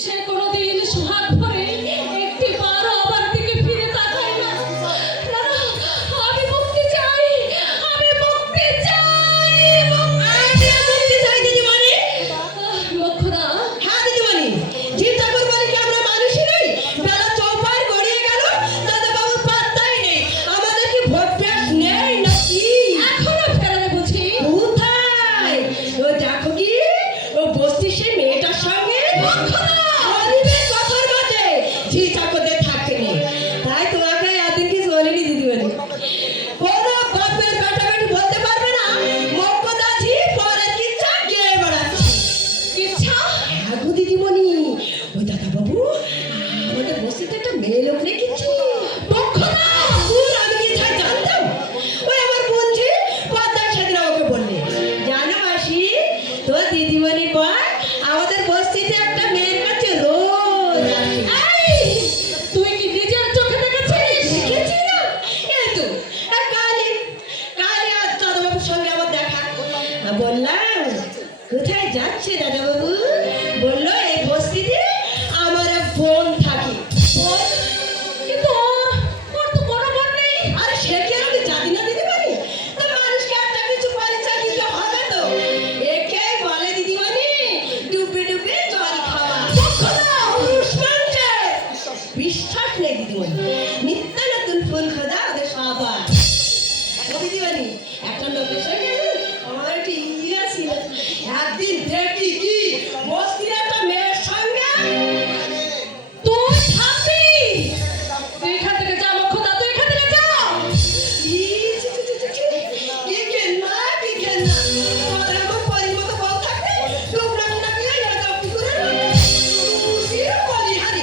সে কোনোদিন সুহাগ ভরে একটি বারো সাথে একটা মেয়ে লোক রেখেছি। আমি কি জানতাম? ওই আমার বন্ধু পদ্মার সাথে আমাকে বললে, জানো মাসি, তোর দিদিমণি পর আমাদের বস্তিতে একটা মেয়ের কাছে রোজ আসে। তুই কি নিজের চোখে দেখেছিস? দেখেছি না, এই তো কালে কালে আজ দাদাবাবুর সঙ্গে আমার দেখা। বললাম, কোথায় যাচ্ছে দাদাবাবু? বললো, এই বস্তিতে আমার এক বোন থাকে। কিন্তু ওর তো কোনো বোন নেই। আরে সে কি আমি জানি না দিদিমণি? তো মানুষকে একটা কিছু পরিচয় দিতে হবে তো। একে বলে দিদিমণি ডুবে ডুবে জল খাওয়া। বিশ্বাস নেই দিদিমণি, নিত্য নতুন ফুল খোঁজা ওদের সবার। দিদিমণি, একটা লোকের সঙ্গে আমার একটু ইয়ে ছিল। একদিন দেখি কি বস্তির একটা মেয়ের সঙ্গে। তুই থাকবি? তুই এখান থেকে যা মোক্ষদা, তুই এখান থেকে যা। কি কেনা কি কেনা, আমার এমন পরিমতো বউ থাকবে, টুকরা টুকরা দিয়ে এরকম কি করে কি বলি হারি।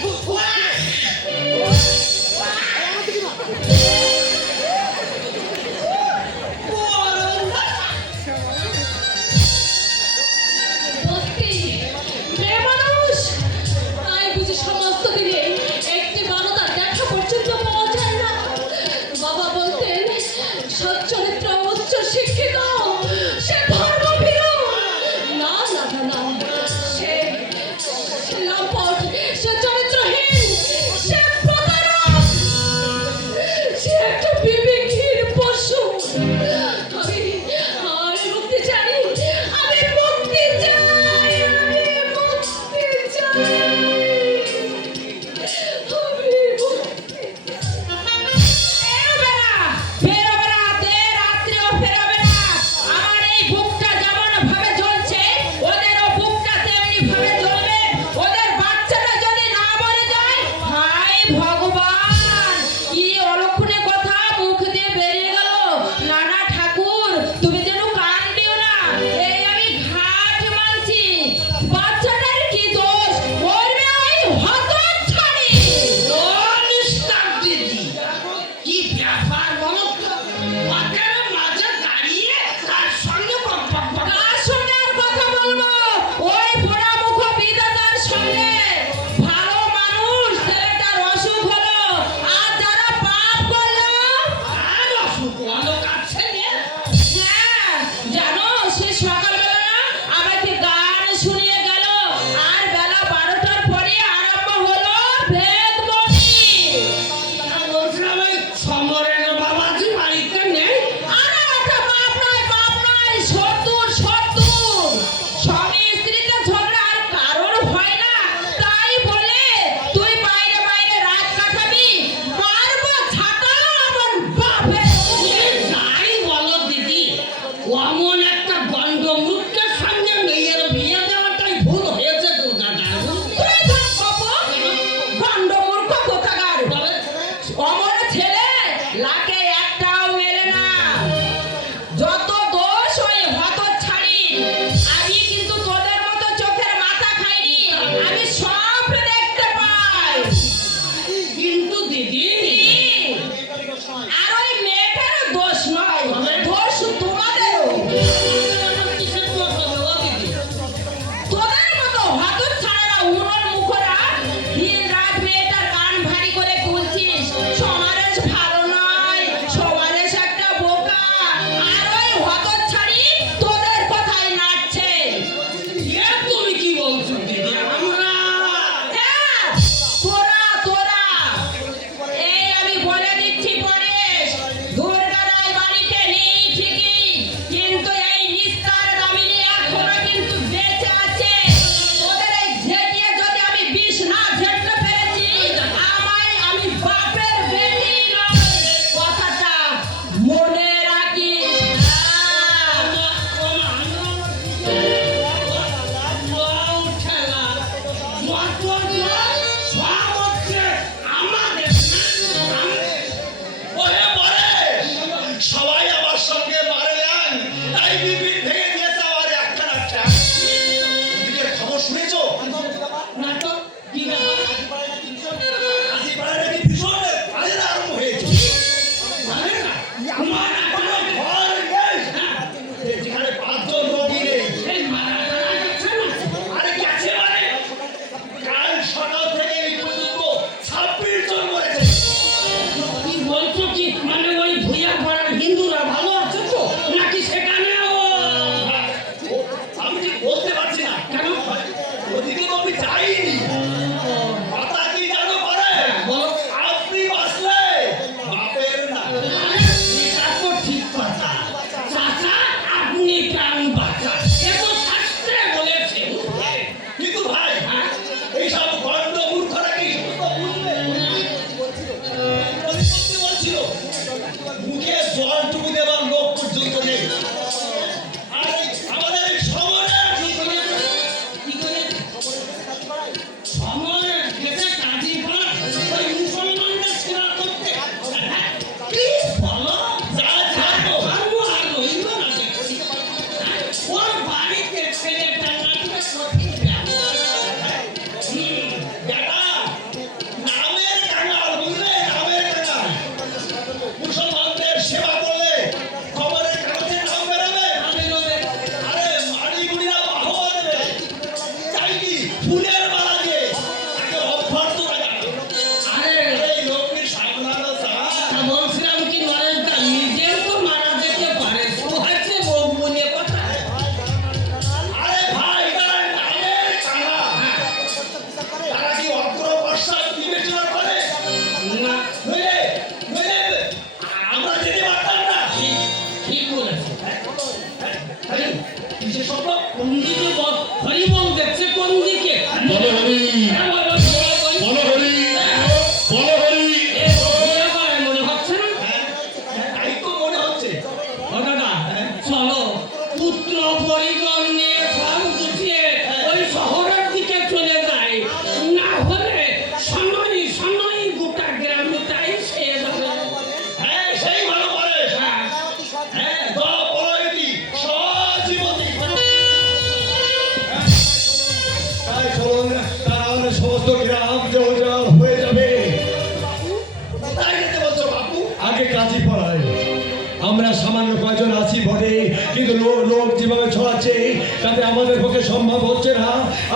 আমরা সামান্য কয়েকজন আছি বটে, কিন্তু লোক যেভাবে ছড়াচ্ছে তাতে আমাদের পক্ষে সম্ভব হচ্ছে না।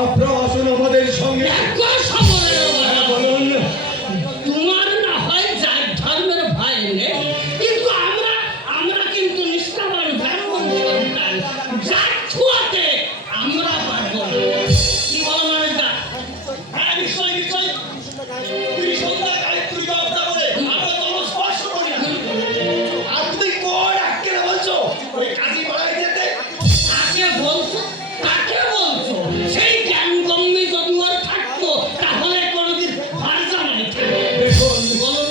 আপনারা আসুন আমাদের সঙ্গে। হ্যাঁ, বলুন। তোমার না হয় যার ধর্মের ভয় নেই, কিন্তু আমরা কিন্তু নিষ্ঠাবান ব্রাহ্মণ সন্তান, যার ছোঁয়াতে আমরা পারবো না। কি বলো মানুষটা? হ্যাঁ, নিশ্চয়ই নিশ্চয়ই। তুই সন্ধ্যা গায়ত্রী জপটা বলে আমরা কোনো স্পর্শ করি না। আর তুমি কোন আক্কেলে বলছো ওই কাজী পাড়ায় যেতে? কাকে বলছো? সেই জ্ঞান গম্যে যদি ওর থাকতো তাহলে কোনোদিন ভাষা নাই। দেখুন, বলো।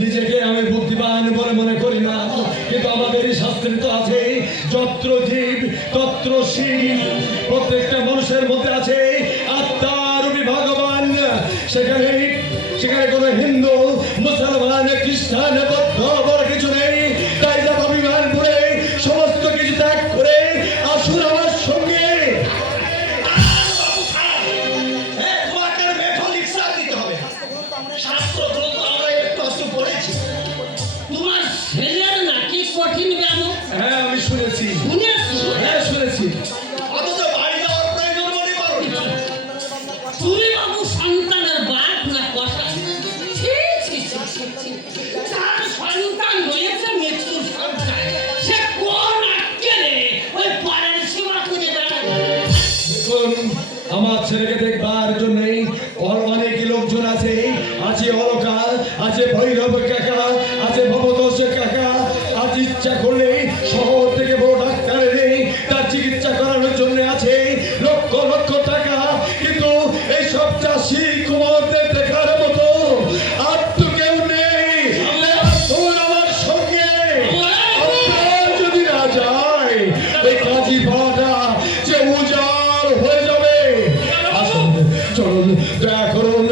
নিজেকে আমি বুদ্ধিমান বলে মনে করি না, কিন্তু আমাদের শাস্ত্রে তো আছে যত্র জীব তত্র শিব। প্রত্যেকটা মানুষের মধ্যে আছে আত্মারূপী ভগবান। সেখানে কোনো হিন্দু মুসলমান খ্রিস্টান বৌদ্ধ বড় কিছু নেই। তাই যা অভিমান করে সমস্ত কিছু ত্যাগ করে আসুন আমার সঙ্গে। হ্যাঁ, তোমাকে মেঠো লিখা দিতে হবে। শাস্ত্র গ্রন্থ আমরা একটু একটু পড়েছি। তোমার ছেলের নাকি কঠিন ব্যামো হ্যাঁ, আমি শুনেছি। হ্যাঁ, শুনেছি। অথচ বাড়ি যাওয়ার প্রয়োজন মনে করো না। তুমি বাবু সন্তানের বাপ না কষা? তার সন্তান হয়েছে মৃত্যুর সন্তান, সে কোন আক্কেলে ওই পাড়ার সীমা খুঁজে বেড়াবে? দেখুন, আমার ছেলেকে দেখবার জন্যই অনেক লোকজন আছে। আছে অলকা, আছে ভৈরব কাকা, আছে ভবতোষ কাকা। আজ ইচ্ছা করলে শহর থেকে বড় ডাক্তার এনে তার চিকিৎসা করানোর জন্য আছে লক্ষ লক্ষ টাকা। কিন্তু এই সব চাষি কুমারদের দেখার মতো আর তো কেউ নেই। আসুন আমার সঙ্গে। আপনার যদি না যায় এই কাজী ভাড়াটা যে উজাড় হয়ে যাবে। আসুন, চলুন, দয়া করুন।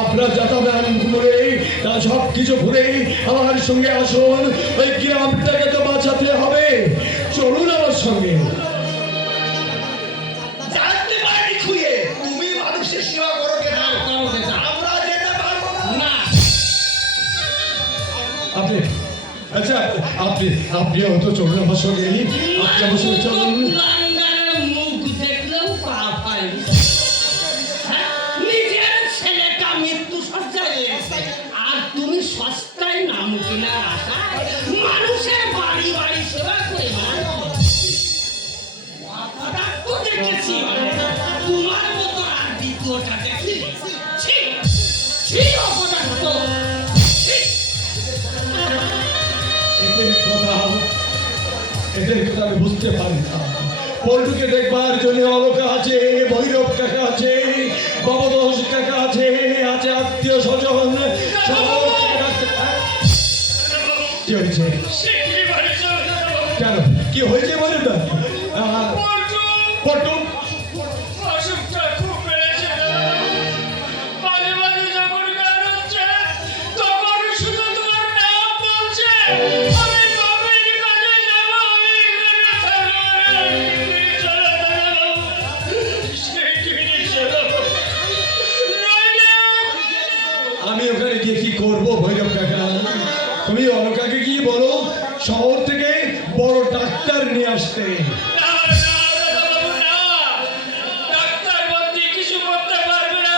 আপনার যাতায়াত ভুলে তা সব কিছু ভুলে আমার সঙ্গে আসুন। ওই গ্রামটাকে তো বাঁচাতে হবে। চলুন আমার সঙ্গে। জানতে পারি খুঁয়ে তুমি মানুষের সেবা করো কেন? আমরা যেতে পারবো না। না, আচ্ছা, আপনিও তো চলুন আমার সঙ্গে। আপনি আমার সঙ্গে চলুন। লাঙ্গারের মুখ দেখলেও পাপ হয়। হ্যাঁ, নিজের ছেলেটা মৃত্যু সজ্জায় রয়েছে, আর তুমি সস্তায় নাম কেনার আশায় মানুষের বাড়ি বাড়ি সেবা করে বেড়াচ্ছ। অপরাধ তো দেখেছি, তোমার মতো আর দ্বিতীয়টা দেখি। ছি, ছি অপরাধ। এদের কথা আমি বুঝতে পারি না। পল্টুকে দেখবার জন্য অলকা আছে, ভৈরব কাকা আছে, ভবতোষ কাকা আছে, আছে আত্মীয় স্বজন। কি হয়েছে? কেন কি হয়েছে বলেন না? পল্টু অসুখটা খুব বেড়েছে। মাঝে মাঝে যখন গান হচ্ছে তখন শুধু তোমার নাম বলছে। আমি বাবির কাছে যাব, আমি এখানে থাকবো না। চলো চলো, সেই টিভি চলো। আমি ওখানে গিয়ে কি করবো ভৈরব কাকা? তুমি অলকাকে গিয়ে বলো শহর থেকে বড় ডাক্তার নিয়ে আসতে। না না বাবু, না, ডাক্তার বন্দি কিছু করতে পারবে না।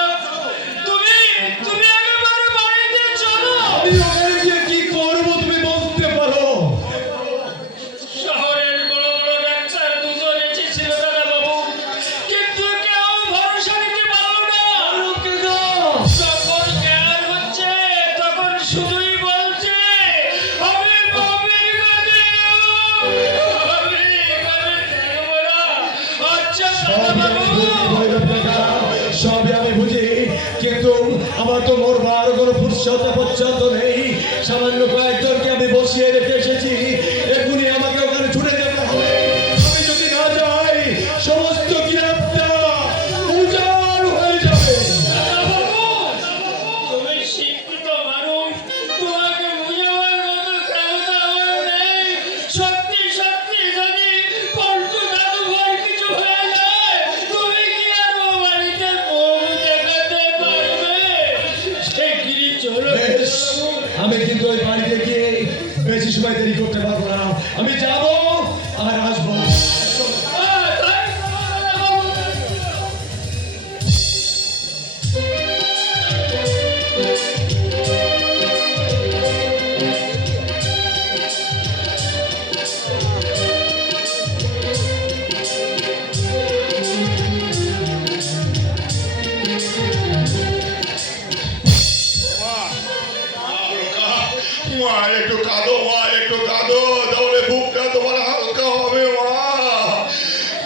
তুমি একেবারে বাড়িতে চলো। আমি ওখানে গিয়ে কি করবো তুমি বলতে পারো? শহরের বড় বড় ডাক্তার দুজন এসেছিল দাদা বাবু, কিন্তু কেউ ভরসা দিতে পারলো না। যখন জ্ঞান হচ্ছে তখন শুধুই বলছে আমি বাবির কাছে যাব, আমি এখানে থাকবো না। আচ্ছা দাদা বাবু, সবই আমি বুঝি, কিন্তু আমার তো মরবার কোনো পশ্চাৎ নেই। সামান্য কয়েকজনকে আমি বসিয়ে রেখে এসেছি। এখনই আমাকে ওখানে ছুটে যেতে হবে। আমি যদি না যাই সমস্ত গ্রামটা উজাড় হয়ে যাবে। দাদা বাবু, তুমি শিক্ষিত মানুষ, তোমাকে বুঝাবার মতো ক্ষমতা আমার নেই। সত্যি সত্যি যদি পল্টু দাদু ভাই কিছু হয়ে যায়, তুমি কি আর ও বাড়িতে মুখ দেখাতে পারবে? শিগগিরই চলো। বেশ, আমি কিন্তু ওই বাড়িতে গিয়ে বেশি সময় দেরি করতে পারবো না, আমি যাব আর আসবো। তাই বাবু। মা একটু কাঁদো, মা একটু কাঁদো, তাহলে বুকটা তোমার হালকা হবে। মা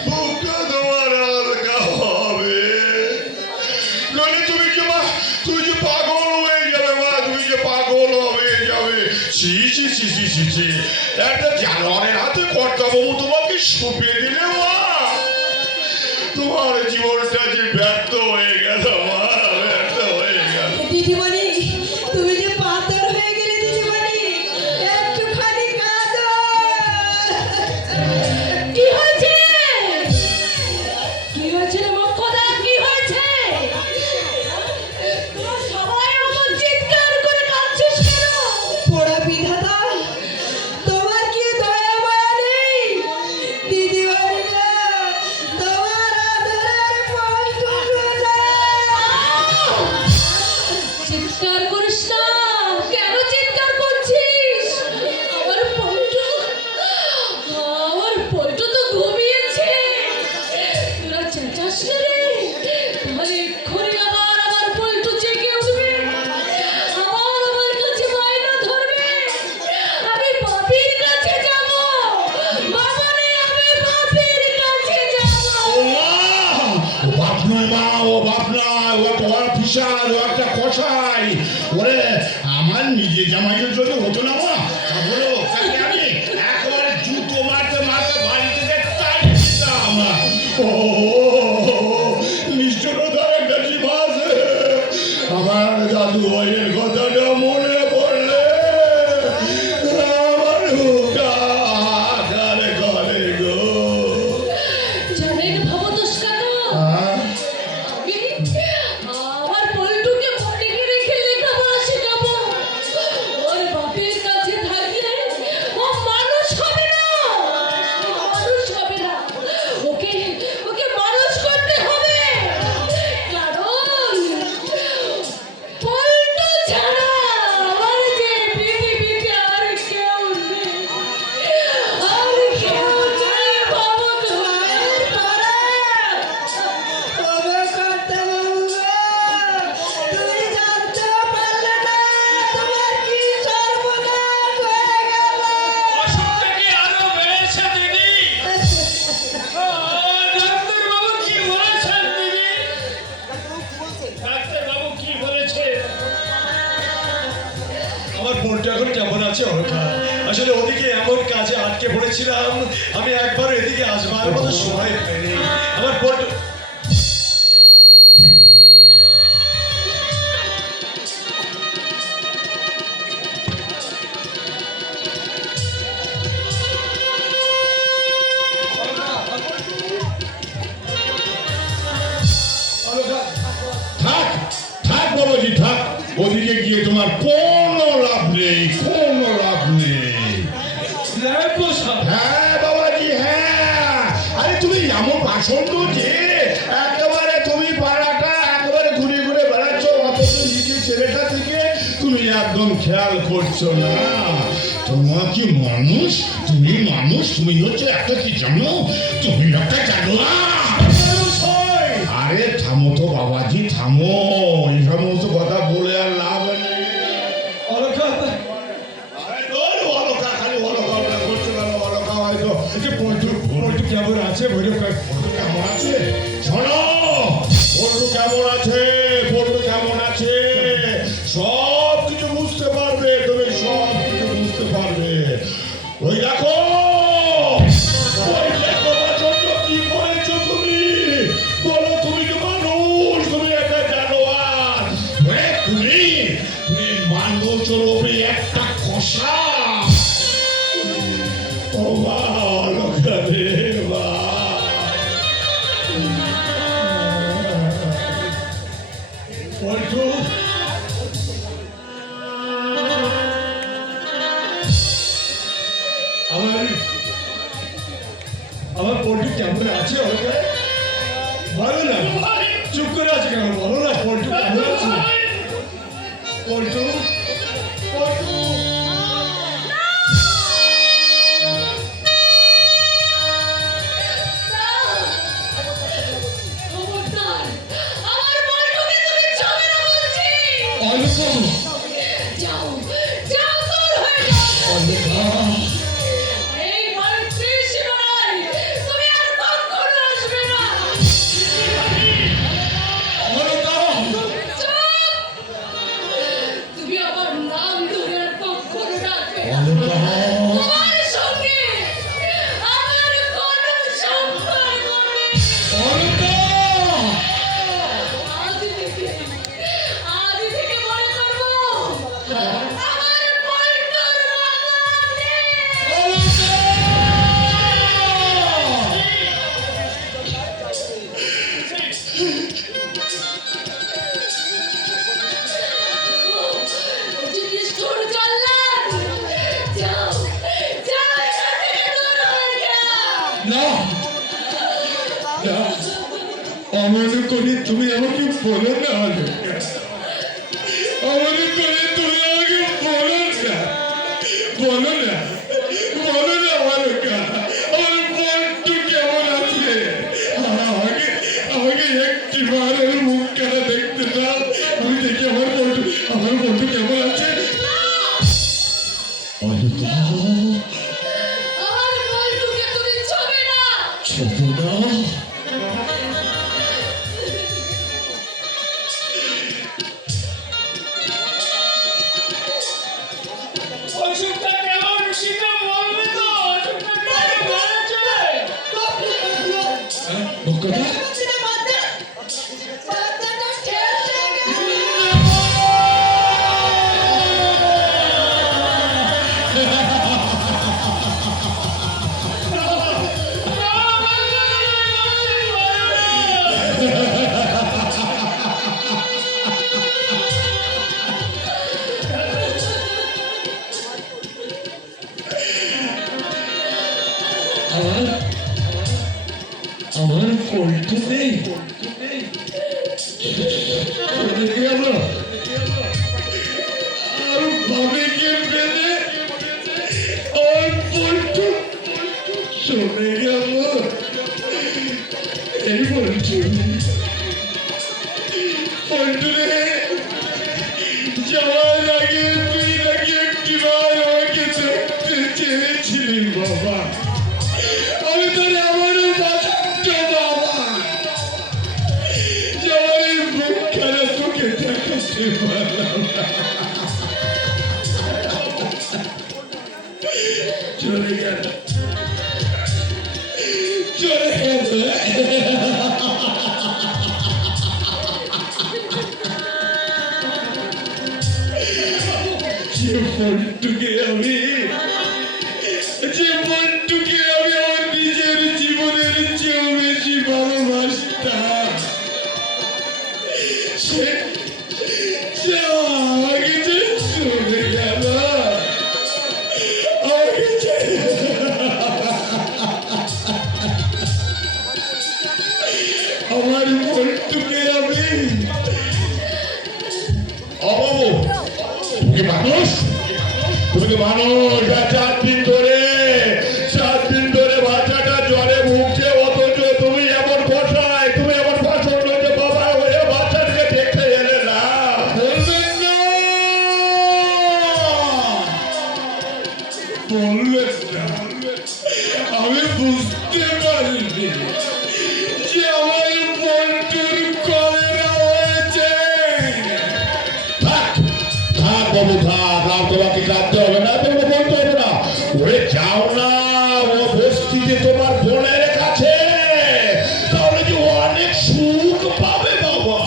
বুকটা তোমার হালকা হবে, নইলে তুমি যে পাগল হয়ে যাবে। মা তুমি যে পাগল হয়ে যাবে। ছি ছি ছি ছি ছি ছি, একটা জানোয়ারের হাতে কর্তাবাবু তোমাকে সঁপে দিলে। মা তোমার জীবনটা যে ব্যর্থ হয়ে গেল। মা ব্যর্থ হয়ে গেল। দিদিমণি, তুমি যে পাথর হয়ে গেলে দিদিমণি, একটুখানি কাঁদো। কি হয়েছে? কি হয়েছে রে মোক্ষদা, কি হয়েছে? তোরা সবাই আমার চিৎকার করে কাঁদছিস কেন? পোড়া বিধাতা, তোমার কি দয়া মায়া নেই? দিদিমণি গো, তোমার আদরের পল্টুগুলো। চিৎকার করিস না, কেন চিৎকার করছিস? আমার পল্টু তো ঘুমিয়েছে। তোরা চেঁচাস না রে, তাহলে এক্ষুনি আমার পল্টু জেগে উঠবে, আমার কাছে বায়না ধরবে। আমি বাপির কাছে যাব, বাবা রে, আমি বাপির কাছে যাব। ও মা, ও বাপ নয় মা, ও বাপ নয়, ও একটা অফিসার, ও একটা কসাই। ওরে আমার নিজের জামাইয়ের জন্য হতো না মা, তাহলে তাকে আমি একেবারে জুতো মারতে মারতে বাড়ি থেকে তাই দিতাম। ও নিষ্ঠুরতার একটা জীবাস। আমার দাদু ভাইয়ের কথাটা মনে পড়লে আমার বুকটা আকার করে গো। জানেন ভবতোষ কাকা, হ্যাঁ? আমার পল্টুকে বোর্ডিং এ রেখে লেখাপড়া শেখাবো। ওর বাপের কাছে থাকলে ও মানুষ হবে না, মানুষ হবে না। ওকে ওকে মানুষ করতে হবে, কারণ পল্টু ছাড়া আমার যে পৃথিবীতে আর কেউ নেই, আর কেউ নেই ভবতোষের পাড়া। ওগো কর্তাবাবু গো, তুমি জানতে পারলে না তোমার কি সর্বনাশ হয়ে গেল। অসুখটা কি আরো বেড়েছে দিদি? ডাক্তারবাবু কি বলেছেন দিদি? ডাক্তারবাবু কি বলেছে? আমার বোনটা এখন কেমন আছে অলকা? আসলে ওদিকে এমন কাজে আটকে পড়েছিলাম, আমি একবার এদিকে আসবার মতো সময় পাইনি। আমার বোন অলকা, থাক থাক বাবাজি থাক, ওদিকে গিয়ে তোমার কোনো লাভ নেই, কোনো লাভ নেই। রায়পুর সাহেব, হ্যাঁ বাবাজি হ্যাঁ, আরে তুমি এমন পাষণ্ড যে একেবারে তুমি পাড়াটা একেবারে ঘুরে ঘুরে বেড়াচ্ছ, অথচ নিজের ছেলেটা থেকে তুমি একদম খেয়াল করছো না। তোমার কি মানুষ, তুমি মানুষ, তুমি হচ্ছে একটা কি জানো, তুমি একটা জানোয়ার। আরে থামো তো বাবাজি থামো, এই সমস্ত কথা বলে আর লাভ নেই। অলকা, আরে তোর অলকা, খালি অলকা করছো কেন? অলকা হয়তো যে বোনটু কেমন আছে? ভৈরব কাকা কেমন আছে শোনো, বন্ধু কেমন আছে, বন্ধু কেমন আছে, সব কিছু বুঝতে পারবে, তুমি সব কিছু বুঝতে পারবে। ওই দেখো, ওই দেখো জন্য কি করেছো তুমি, বলো তুমি কি মানুষ, তুমি একটা জানোয়ার। তুমি তুমি মানুষ রূপে একটা কষা। ও মা অলকা রে মা, পল্টু, পল্টু কেমন আছে অলকা? ভালো না? চুপ করে আছে কেন? বলো না পল্টু কেমন আছে? পল্টু পল্টু খবরদার, আমার বন্ধুকে তুমি ছবে না বলছি। অলকা যাও, যাও, দূর হয়ে যাও। অলকা এই বাড়ির সীমানায় তুমি আর কখনো আসবে না। অলকা চুপ! তুমি আমার নাম ধরে আর কখনো ডাকবে না। অলকা তোমার সঙ্গে আমার কোনো সম্পর্ক নেই। অলকা আজ থেকে মনে করবো আমার পল্টুর মতো নেই। জিজ্ঞেস করে চললাম। যাও, যাও, এখান থেকে দূর হয়ে যাও। না না অমন করে তুমি আমাকে বলো না অলকা অমন করে তুমি আমাকে বলো না বলো না বলো না অলকা আমার পল্টু কেমন আছে আমাকে আমাকে একটিবার ওর মুখখানা দেখতে দাও আমি দেখি আমার পল্টু কেমন আছে অলকা আমার পল্টুকে তুমি ছবে না। ছোট না অসুখটা কেমন সেটা বলবে তো? অসুখটা কেমন হয়েছে? বকটা আমার পল্টু নেই চলে গেল আর ভাবিকে পেলে ওর পল্টু চলে গেল এই পল্টু পল্টু রে যাওয়ার আগে তুই নাকি একটিবার আমাকে দেখতে চেয়েছিলি বাবা আমি তোর আমারও বাচ্চা বাবা যাওয়ার এই মুখখানা তোকে দেখাতে পারলাম না। চলে গেল চলে গেল যে পল্টুকে আমি আমার নিজের জীবনের চেয়েও বেশি ভালোবাসতাম সে আমাকে যে চলে গেল আমাকে আমার পল্টুকে আমি অবাবু তুমি মানুষ চার দিন ধরে বাচ্চাটা জ্বরে ভুগছে অথচ তুমি এমন ভাষায় তুমি এমন ভাষণ যে বাবা হয়ে বাচ্চাটাকে দেখতে এলে না বলবেন না বলবেন না আমি বুঝতে পারিনি যে আমার পল্টুর কলেরা হয়েছে থাক থাক বাবু থাক আর তোমাকে কাঁদতে হবে না তোমাকে বলতে হবে না ওরে যাও না ও বস্তিতে তোমার বোনের কাছে তাহলে কি ও অনেক সুখ পাবে বাবা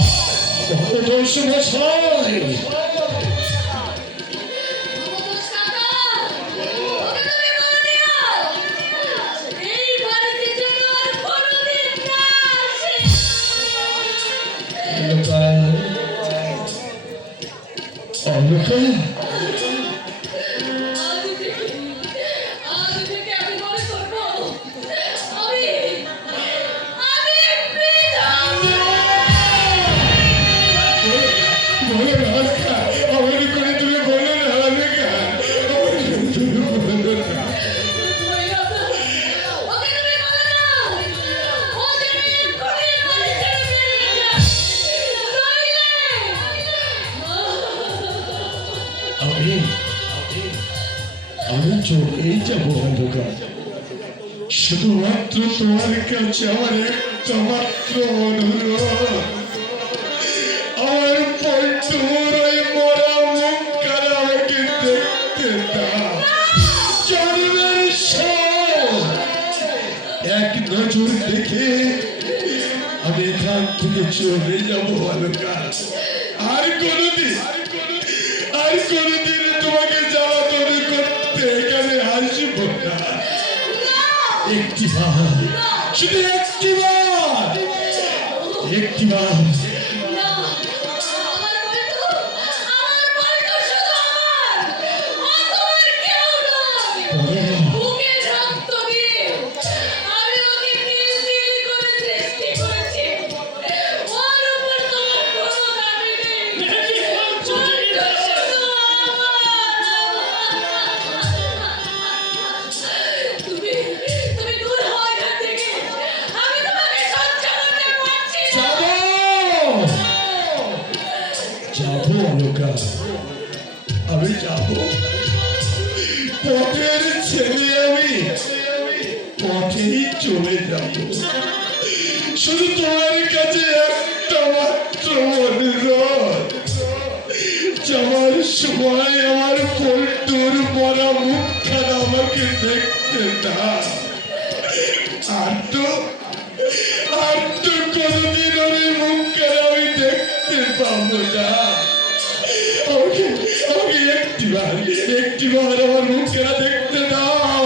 মশাই এই বাড়িতে যেন আর কোনোদিন না আসে। আজ থেকে আমি মনে করবো আমি আমি চলেই যাবো অন্ধকার। শুধুমাত্র তোমার কাছে আমার একটা মাত্র অনুরোধ, আমার পন্টুর ওই মরা মুখ কারা আমাকে দেখতে দাও। জন্মের সব এক নজর দেখে আমি এখান থেকে চলে যাবো অলকার। আর কোনদিন তোমাকে জ্বালাতন করতে এখানে আসবো না। একটিবার, শুধু একটিবার যাবো অলকা, আমি যাবো। পথের ছেলে আমি, পথেই চলে যাবো। শুধু তোমার কাছে একটা মাত্র অনুরোধ, যাওয়ার সময় আমার পল্টুর মরা মুখখানা আমাকে দেখতে দাও। আর তো কোনদিন ওই মুখখানা আমি দেখতে পাবো না। আমাকে একটিবার আমার মুখখানা দেখতে দাও।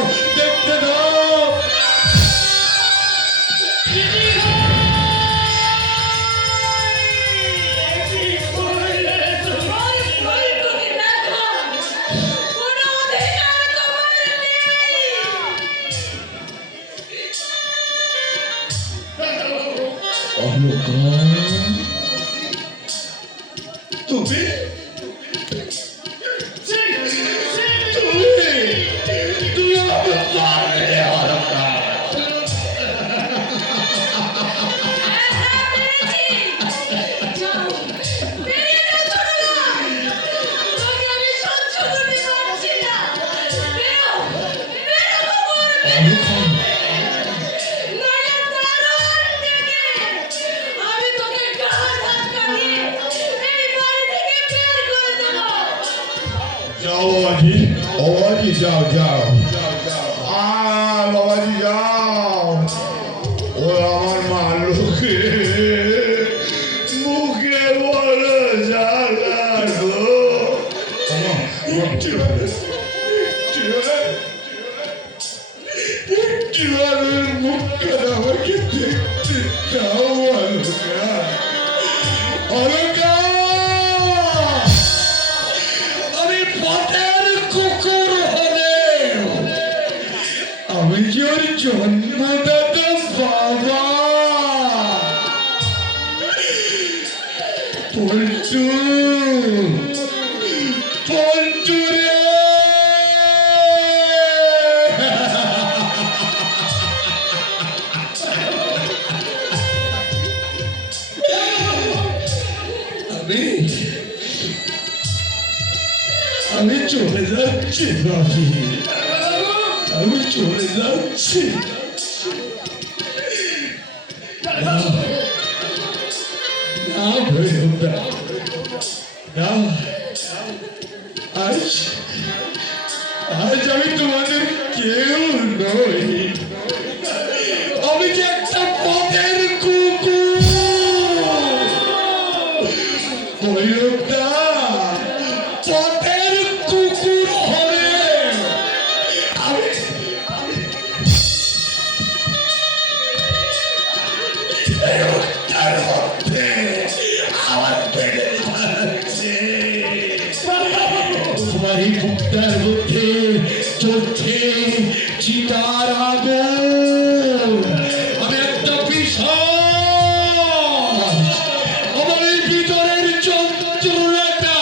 তুমি যাও বাবাজি, যাও বাবাজি যাও। ও আমার মা লোকে মুখে বড় জ্বালা গো। একটিবারের মুখটা আমাকে দেখতে দাও অলকা। আমি পথের কুকুর হলে আমি কি ওর জন্মদাতা বাবা পল্টু রে। আমি চলে যাচ্ছি বাবি, আমি চলে যাচ্ছি। আজ আমি তোমাদের কেউ নই, আমি যে একটা পথের কুকুর। পথের কুকুর হলে আমার পেটে যাচ্ছে। তোমার এই বুকটার মধ্যে চলছে চিতার আগুন। আমি একটা বিশাল আমার এই ভিতরের যন্ত্রণাটা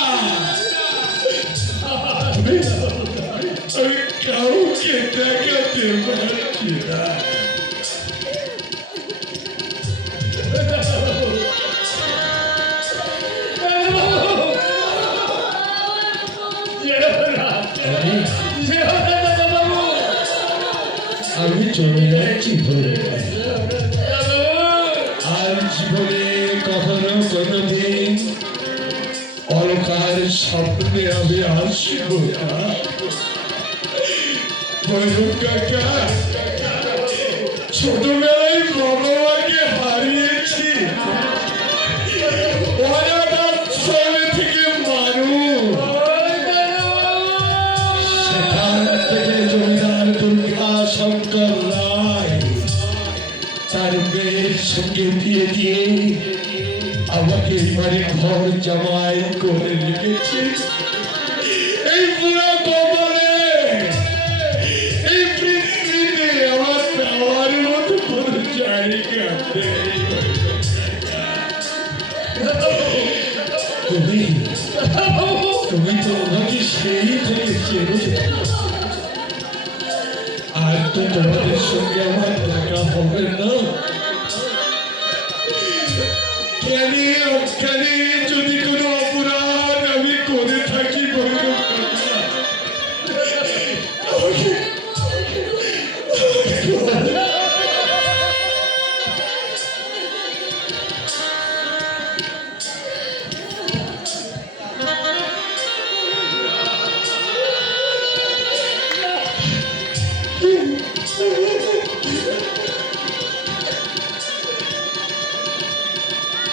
আমি কাউকে দেখাতে পারছি না। আমি- দাদা বাবু আমি চলে যাচ্ছি বলে বাবু আর জীবনে কখনো কোনোদিন অলকার স্বপ্নে আমি আসবো না। ভৈরব কাকা, ছোটবেলায় বাবাকে হারিয়েছি, অনাথ আশ্রমে থেকে মানুষ, সেখান থেকে জমিদার দুর্গা শঙ্কর রায় তার মেয়ের সঙ্গে বিয়ে দিয়ে আমাকে এবারে ঘর জামাই করে রেখেছে। এই পুরো কবরে, এই পৃথিবীতে আমার পাওয়ার মতো কোনো জায়গা নেই। তুমি তুমি তো আমাকে সেই থেকে চেনো, আর তো তোমাদের সঙ্গে আমার দেখা হবে না। জ্ঞানী অজ্ঞানী যদি কোনো অপরাধ আমি করে থাকি ভৈরব কাকা,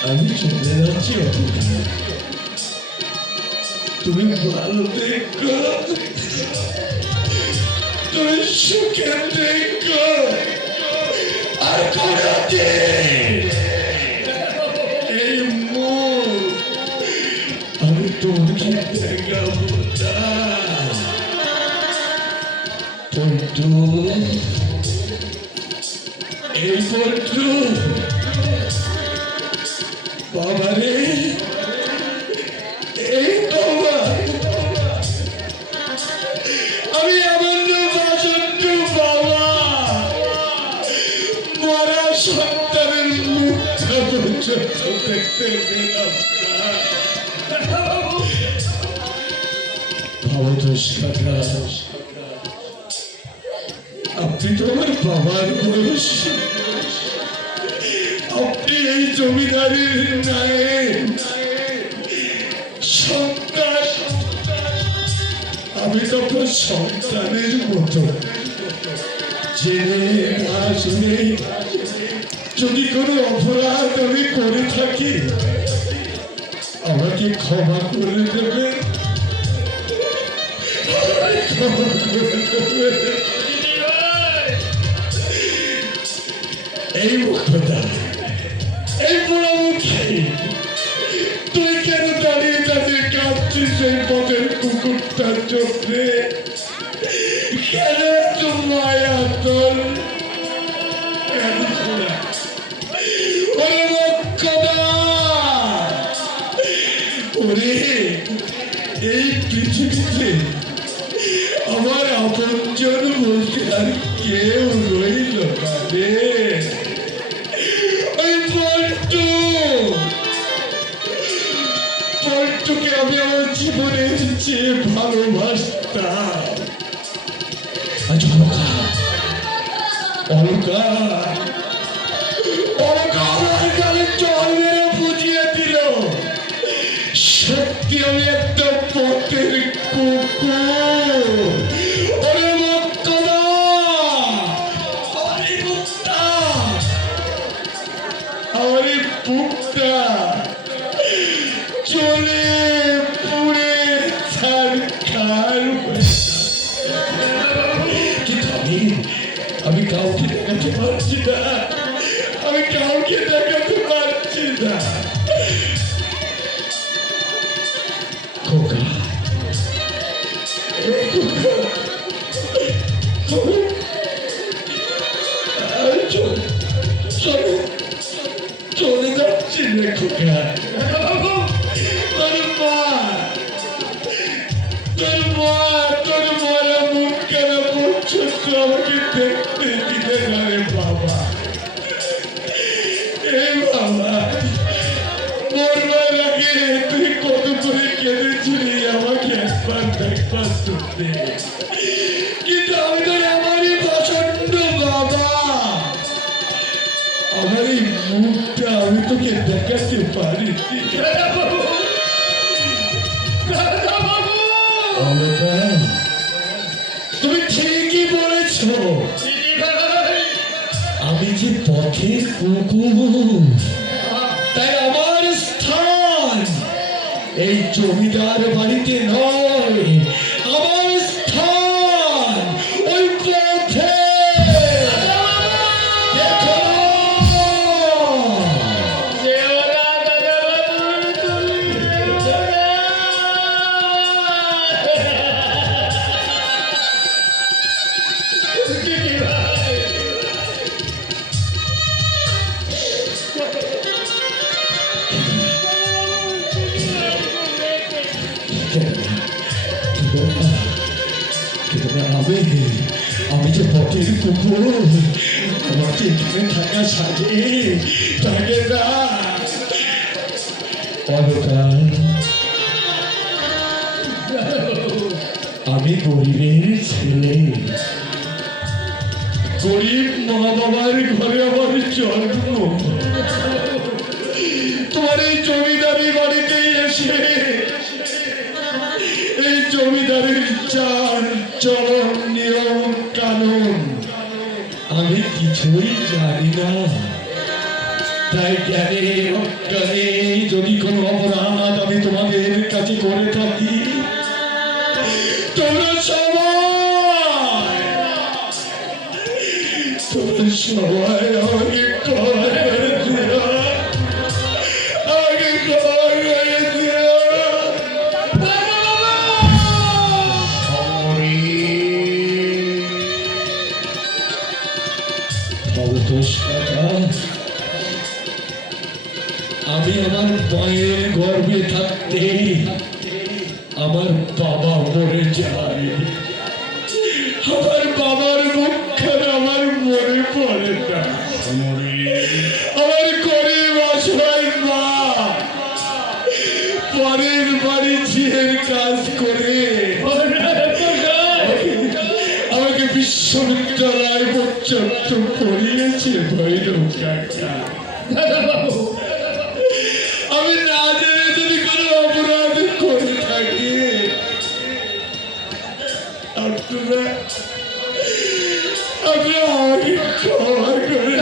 আমি চলে যাচ্ছি অপরাধ। তুমি ভালো দেখো, তুমি সুখে দেখো, আর কোনদিন এই মুখ আমি তোমাকে দেখাবো না। পল্টু, এই পল্টু, বাবারে, এই বাবা, আমি আমার বাসন্ত বাবা, মরা সন্তানের মুখটা পর্যন্ত দেখতে পেলাম না। ভবতোষ কাকা, আপনি তো আমার বাবার বয়স, আপনি এই জমিদারির ন্যায় সন্তান, আমি তো আপনার সন্তানের মতো। জেনে না শুনে যদি কোনো অপরাধ আমি করে থাকি আমাকে ক্ষমা করে দেবে, ক্ষমা করে দেবে। এই মুখটা, এই বুড়ো মুখে তুই কেন দাঁড়িয়ে দাঁড়িয়ে কাঁদছিস সেই পথের কুকুরটার চোখে? কেন তো মায়া তোর? ওরে মুখটা, ওরে এই পৃথিবীতে আমার আপনজন বলতে আর কেউ রইল না রে। পল্টুকে আমি আমার জীবনের চেয়ে ভালোবাসতাম। আজ অলকা, অলকা, অলকা আমার গালে জল মেরে বুঝিয়ে দিল সত্যি আমি একটা পথের কুকুর। ওরে মুক্তদা, ওরে মুক্তা, ওরে বুকটা চলে পুড়ে ছারখার কিন্তু আমি কাউকে দেখাতে পারছি না, আমি কাউকে দেখাতে পারছি না। খোকা, চলে যাচ্ছি রে খোকা। তোর মরা মুখ কেন পর্যন্ত আমাকে দেখতে দিলে না রে বাবা? এই একবার করতে, কিন্তু আমি তো আমারই প্রচন্ড বাবা, আমার এই মুখটা আমি তোকে দেখাতে পারি। তুমি ঠিকই বলেছ, আমি যে পথের কুকুর, তাই আমার স্থান এই জমিদার বাড়িতে নয়, আমার স্থান ওই পথে। দেখো আমি যে পথের কুকুর, আমাকে এখানে থাকা সাজে থাকে না। আমি গরিবের ছেলে, গরিব মা বাবার ঘরে আমার জন্ম। তোমার এই জমিদারি বাড়িতে এসে এই জমিদারের চাল চলন নিয়ম কানুন আমি কিছুই জানি না, তাই জ্ঞানে অজ্ঞানে যদি কোনো অপরাধ আমি তোমাদের কাছে করে থাকি, তোমরা সবাই আমাকে আমি আমার মায়ের গর্ভে থাকতে আমার বাবা মরে যায়, আমার বাবার মুখখানা আমার মনে পড়ে না। আমার গরিব অসহায় মা পরের বাড়ি ঝিয়ের কাজ করে আমাকে বিশ্ববিদ্যালয় পর্যন্ত পড়িয়েছে ভৈরব কাকা। আমি না জেনে যদি কোনো অপরাধ করে থাকি, আপনারা আমাকে ক্ষমা করে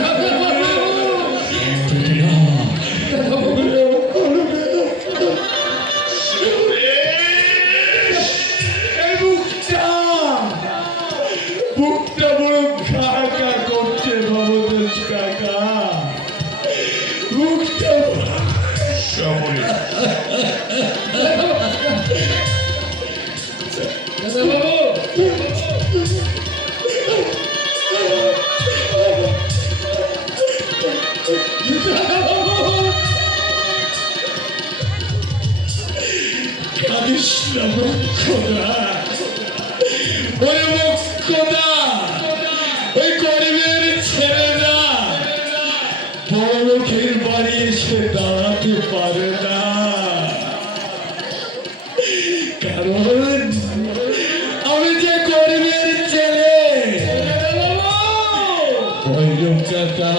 বুকটা বড় ঘা ঘা করছে ভবতোষ কাকা, বুকটা কাদিস না মুখ্যদা, ওই মুখ্যদা ওই গরিবের ছেলেরা বড় লোকের বাড়ি এসে দাঁড়াতে পারে না, কারণ আমি যে গরিবের ছেলে। ভৈরব কাকা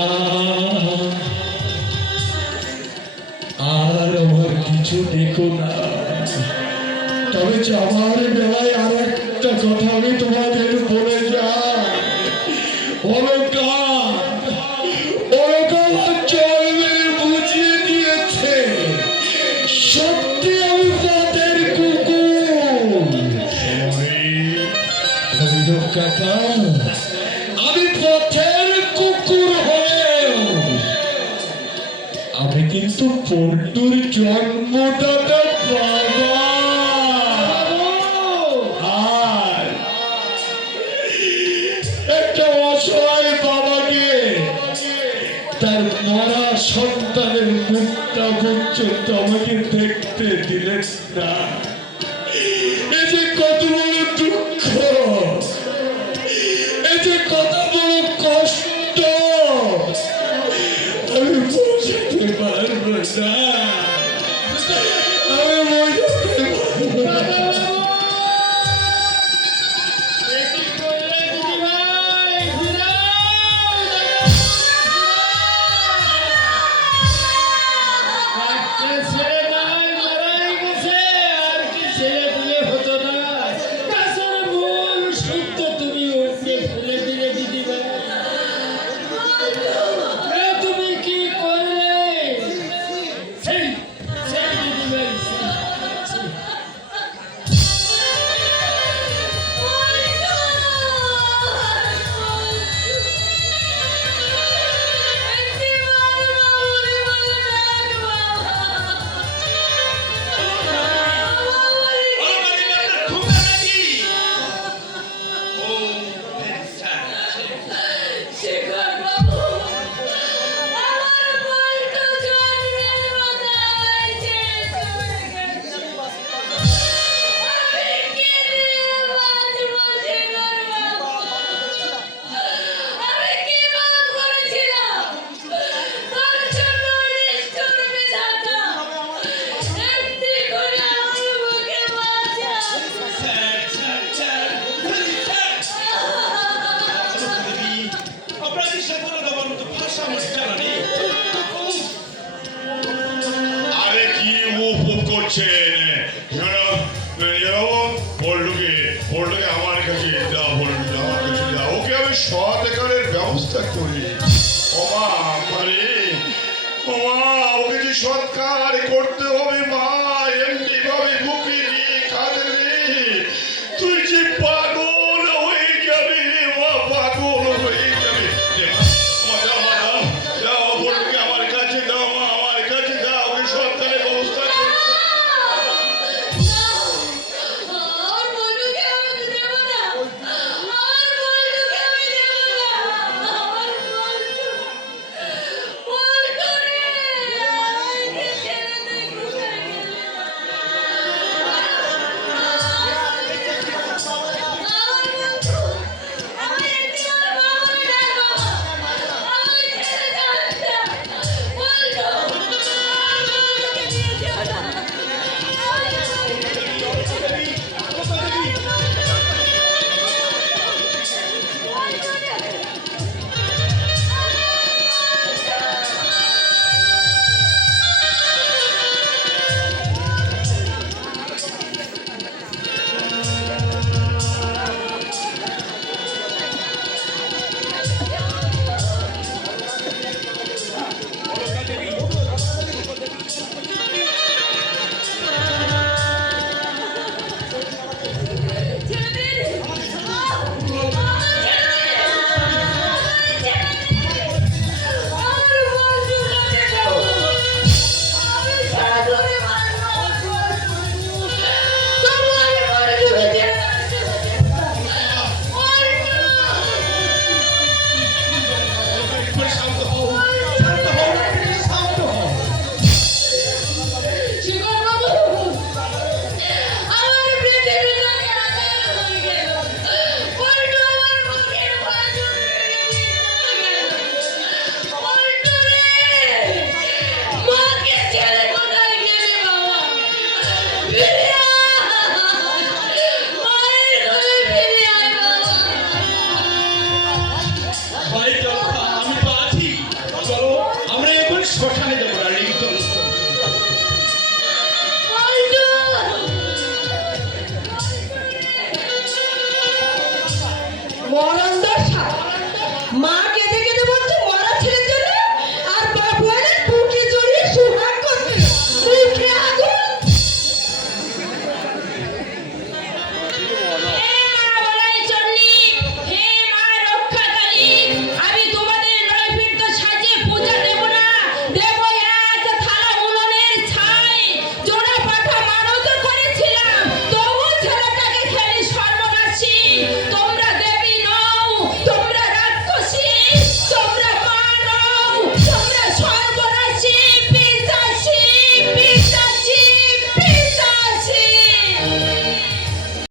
আর আমার কিছু দেখো না, তবে আমার বেলায় আর একটা কথা আমি তোমাদের বলে যাই, বুঝিয়ে দিয়েছে সত্যি আমি পথের কুকুর। ভৈরব কাকা, আমি পথের কুকুর হয়েও আমি কিন্তু পল্টুর জন্মদাতা বাবা। আর একটা অসহায় বাবাকে তার মরা সন্তানের মুখটা পর্যন্ত আমাকে দেখতে দিলেন না, এই যে কত বড় দুঃখ, এই যে কত বড় কষ্ট আমি বোঝাতে পারবো না, আমি বোঝাতে পারবো না। বলটুকে আমার কাছে দাও, বলটুকে আমার কাছে দাও, ওকে আমি সৎকারের ব্যবস্থা করি। ওমা ওকে যে সৎকার